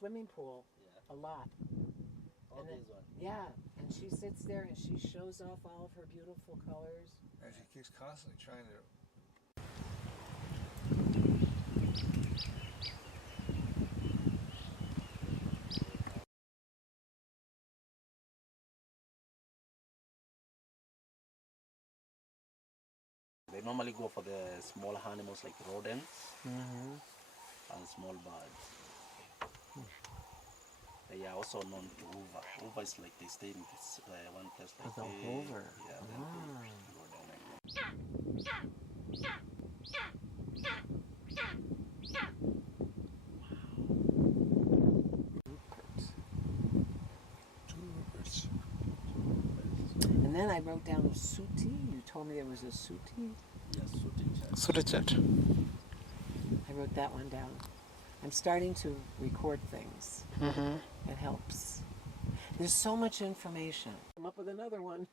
swimming pool a lot. Oh, this one. Yeah, and she sits there and she shows off all of her beautiful colors. And she keeps constantly trying to. They normally go for the small animals like rodents and small birds. They are also known to hover. Hover is like they stay in this one place like The hover. Yeah, then they go down like Ruperts. And then I wrote down a sooty. You told me there was a sooty. yes, shooting chat. Sutachat. I wrote that one down. I'm starting to record things. It helps. There's so much information. I'm up with another one.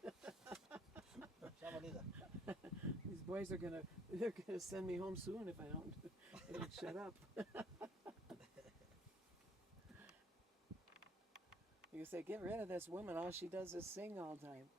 These boys are they're gonna send me home soon if I don't shut up. You say, get rid of this woman. All she does is sing all the time.